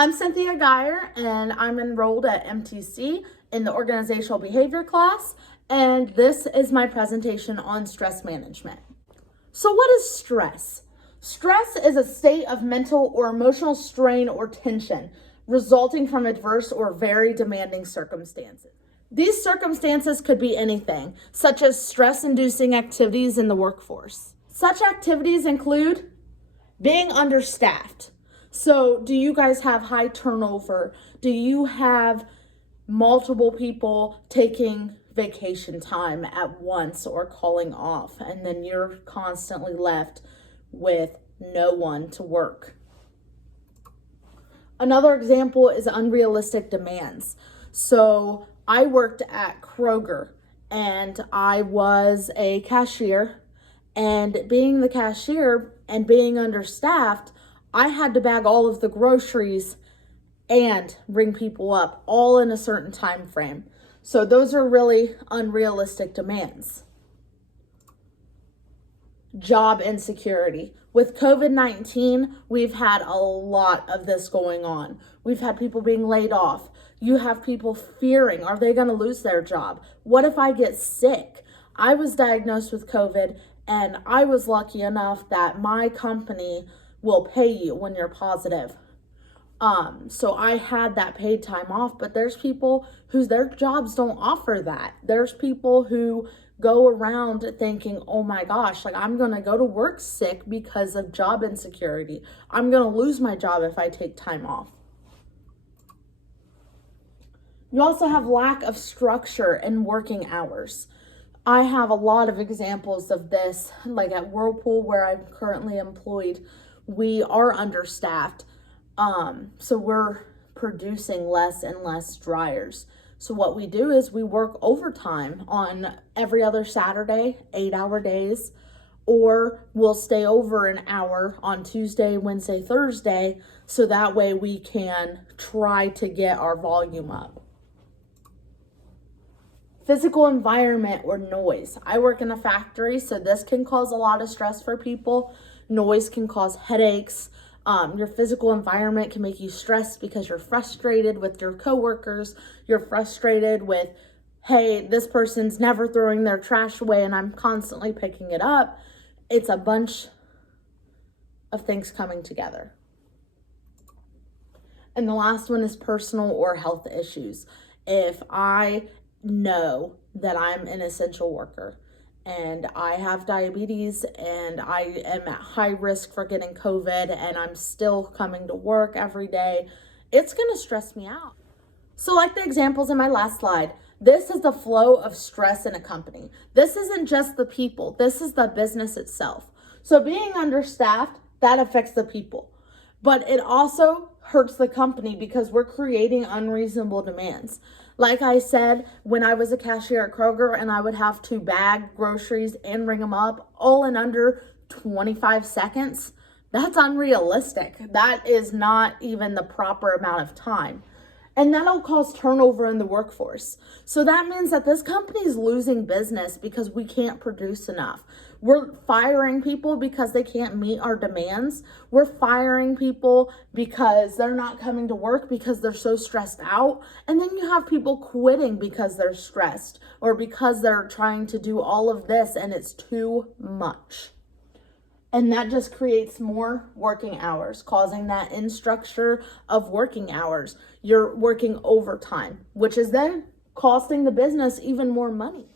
I'm Cynthia Geyer, and I'm enrolled at MTC in the organizational behavior class, and this is my presentation on stress management. So what is stress? Stress is a state of mental or emotional strain or tension resulting from adverse or very demanding circumstances. These circumstances could be anything, such as stress-inducing activities in the workforce. Such activities include being understaffed. So do you guys have high turnover? Do you have multiple people taking vacation time at once or calling off, and then you're constantly left with no one to work? Another example is unrealistic demands. So I worked at Kroger and I was a cashier, and being the cashier and being understaffed, I had to bag all of the groceries and bring people up all in a certain time frame. So those are really unrealistic demands. Job insecurity. With COVID-19, we've had a lot of this going on. We've had people being laid off. You have people fearing, are they going to lose their job? What if I get sick? I was diagnosed with COVID, and I was lucky enough that my company will pay you when you're positive. So I had that paid time off, but there's people whose their jobs don't offer that. There's people who go around thinking, oh my gosh, like I'm going to go to work sick because of job insecurity. I'm going to lose my job if I take time off. You also have lack of structure in working hours. I have a lot of examples of this, like at Whirlpool, where I'm currently employed. We are understaffed. So we're producing less and less dryers. So what we do is we work overtime on every other Saturday, 8-hour days, or we'll stay over an hour on Tuesday, Wednesday, Thursday, so that way we can try to get our volume up. Physical environment or noise. I work in a factory, so this can cause a lot of stress for people. Noise can cause headaches. Your physical environment can make you stressed because you're frustrated with your coworkers. You're frustrated with, hey, this person's never throwing their trash away and I'm constantly picking it up. It's a bunch of things coming together. And the last one is personal or health issues. If I know that I'm an essential worker and I have diabetes and I am at high risk for getting COVID and I'm still coming to work every day, it's going to stress me out. So like the examples in my last slide, this is the flow of stress in a company. This isn't just the people, this is the business itself. So being understaffed, that affects the people, but it also hurts the company because we're creating unreasonable demands. Like I said, when I was a cashier at Kroger and I would have to bag groceries and ring them up all in under 25 seconds, that's unrealistic. That is not even the proper amount of time. And that'll cause turnover in the workforce. So that means that this company is losing business because we can't produce enough. We're firing people because they can't meet our demands. We're firing people because they're not coming to work because they're so stressed out. And then you have people quitting because they're stressed or because they're trying to do all of this and it's too much. And that just creates more working hours, causing that infrastructure of working hours. You're working overtime, which is then costing the business even more money.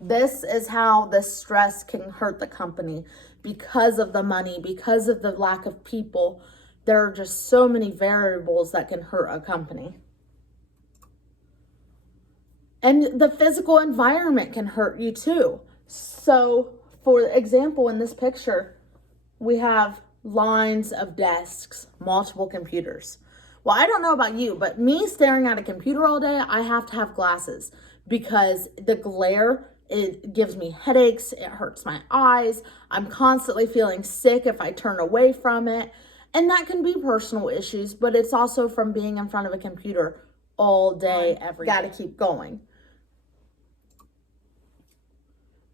This is how this stress can hurt the company because of the money, because of the lack of people. There are just so many variables that can hurt a company. And the physical environment can hurt you too. So, for example, in this picture, we have lines of desks, multiple computers. Well, I don't know about you, but me staring at a computer all day, I have to have glasses because the glare, it gives me headaches, it hurts my eyes. I'm constantly feeling sick if I turn away from it. And that can be personal issues, but it's also from being in front of a computer all day, every day. Gotta keep going.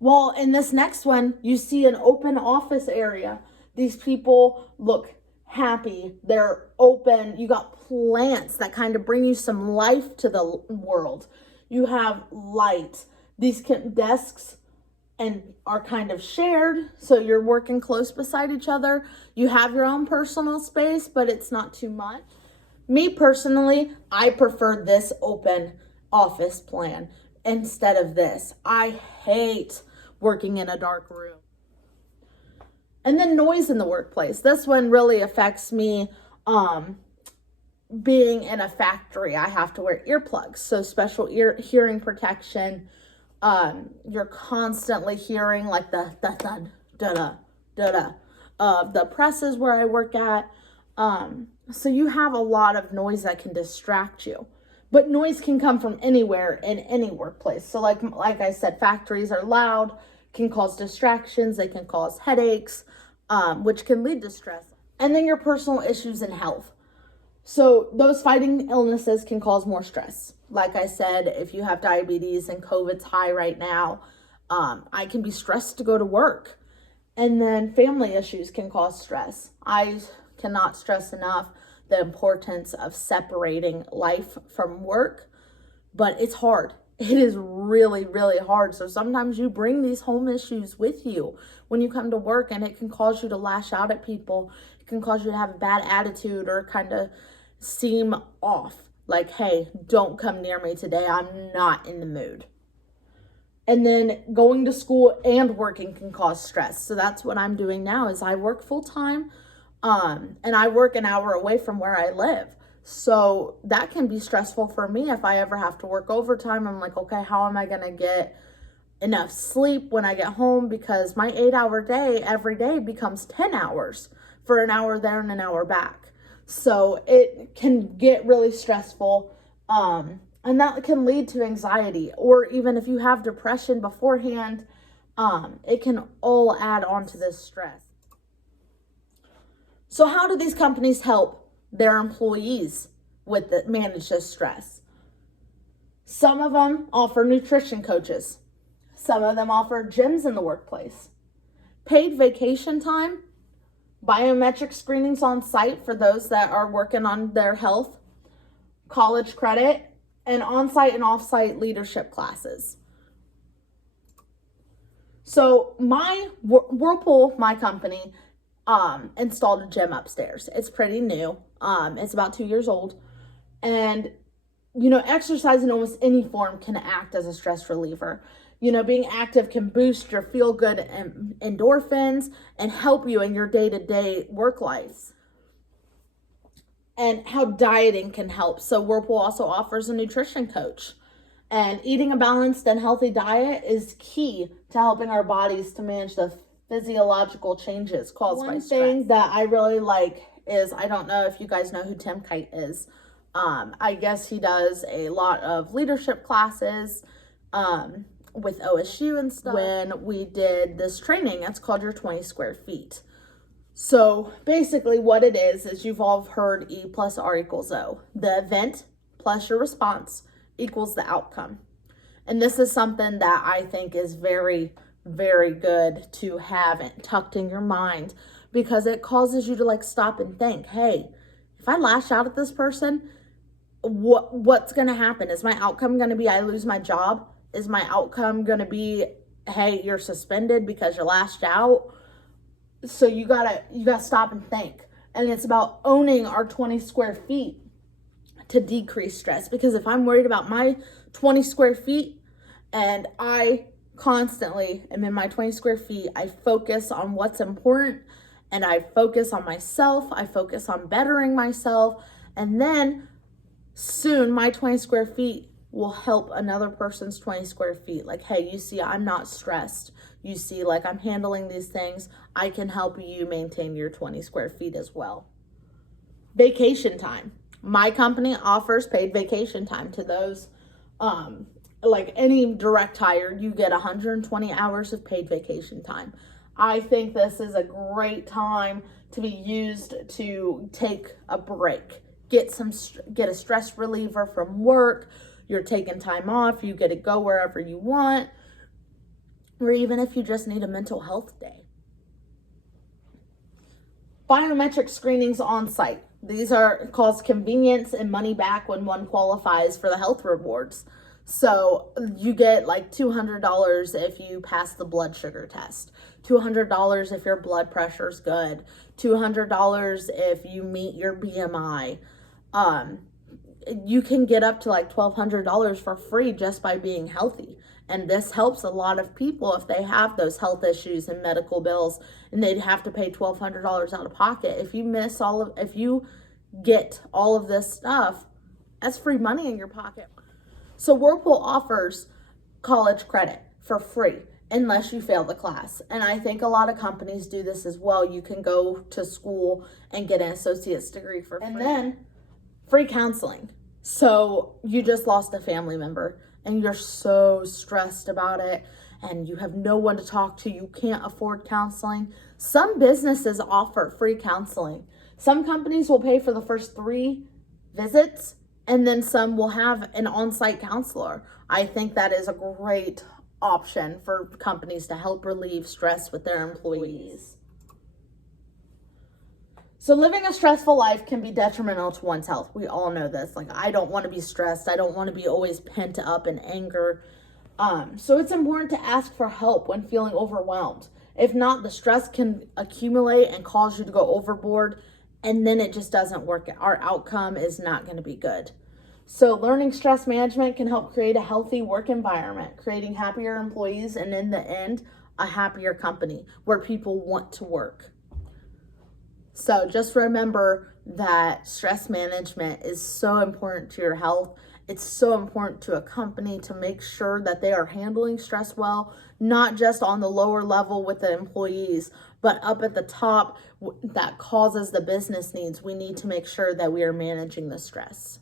Well, in this next one, you see an open office area. These people look happy, they're open. You got plants that kind of bring you some life to the world. You have light. These desks and are kind of shared, so you're working close beside each other. You have your own personal space, but it's not too much. Me personally, I prefer this open office plan instead of this. I hate working in a dark room. And then noise in the workplace. This one really affects me. Being in a factory, I have to wear earplugs, so special hearing protection. You're constantly hearing like the thud, da da of the presses where I work at. So you have a lot of noise that can distract you. But noise can come from anywhere in any workplace. So like I said, factories are loud, can cause distractions, they can cause headaches, which can lead to stress. And then your personal issues and health. So those fighting illnesses can cause more stress. Like I said, if you have diabetes and COVID's high right now, I can be stressed to go to work. And then family issues can cause stress. I cannot stress enough the importance of separating life from work, but it's hard. It is really, really hard. So sometimes you bring these home issues with you when you come to work, and it can cause you to lash out at people. It can cause you to have a bad attitude or kind of seem off. Like, hey, don't come near me today. I'm not in the mood. And then going to school and working can cause stress. So that's what I'm doing now is I work full time, and I work an hour away from where I live. So that can be stressful for me if I ever have to work overtime. I'm like, okay, how am I going to get enough sleep when I get home? Because my 8-hour day every day becomes 10 hours for an hour there and an hour back. So it can get really stressful. And that can lead to anxiety, or even if you have depression beforehand, it can all add on to this stress. So how do these companies help their employees manage this stress? Some of them offer nutrition coaches. Some of them offer gyms in the workplace. Paid vacation time, biometric screenings on site for those that are working on their health, college credit, and on-site and off-site leadership classes. So my Whirlpool, my company, installed a gym upstairs. It's pretty new. It's about 2 years old. And, exercise in almost any form can act as a stress reliever. Being active can boost your feel-good endorphins and help you in your day-to-day work life. And how dieting can help. So Whirlpool also offers a nutrition coach. And eating a balanced and healthy diet is key to helping our bodies to manage the physiological changes caused by stress. One thing that I really like is, I don't know if you guys know who Tim Kite is. I guess he does a lot of leadership classes with OSU and stuff. When we did this training, it's called Your 20 Square Feet. So basically what it is you've all heard E plus R equals O. The event plus your response equals the outcome. And this is something that I think is very, very good to have it tucked in your mind, because it causes you to stop and think, hey, if I lash out at this person, what's going to happen? Is my outcome going to be I lose my job? Is my outcome going to be, hey, you're suspended because you lashed out? So you gotta stop and think. And it's about owning our 20 square feet to decrease stress. Because if I'm worried about my 20 square feet and I constantly am in my 20 square feet, I focus on what's important, and I focus on myself, I focus on bettering myself, and then soon my 20 square feet will help another person's 20 square feet. Like, hey, you see, I'm not stressed. You see, I'm handling these things. I can help you maintain your 20 square feet as well. Vacation time. My company offers paid vacation time to those. Like any direct hire, you get 120 hours of paid vacation time. I think this is a great time to be used to take a break. Get a stress reliever from work. You're taking time off. You get to go wherever you want. Or even if you just need a mental health day. Biometric screenings on site. These are cost convenience and money back when one qualifies for the health rewards. So you get like $200 if you pass the blood sugar test, $200 if your blood pressure is good, $200 if you meet your BMI. You can get up to like $1,200 for free just by being healthy. And this helps a lot of people if they have those health issues and medical bills and they'd have to pay $1,200 out of pocket. If you get all of this stuff, that's free money in your pocket. So Whirlpool offers college credit for free unless you fail the class. And I think a lot of companies do this as well. You can go to school and get an associate's degree for free. And then free counseling. So you just lost a family member and you're so stressed about it and you have no one to talk to. You can't afford counseling. Some businesses offer free counseling. Some companies will pay for the first 3 visits, and then some will have an on-site counselor. I think that is a great option for companies to help relieve stress with their employees. So living a stressful life can be detrimental to one's health. We all know this. Like, I don't want to be stressed. I don't want to be always pent up in anger. So it's important to ask for help when feeling overwhelmed. If not, the stress can accumulate and cause you to go overboard, and then it just doesn't work. Our outcome is not going to be good. So learning stress management can help create a healthy work environment, creating happier employees, and in the end, a happier company where people want to work. So just remember that stress management is so important to your health. It's so important to a company to make sure that they are handling stress well, not just on the lower level with the employees, but up at the top that causes the business needs. We need to make sure that we are managing the stress.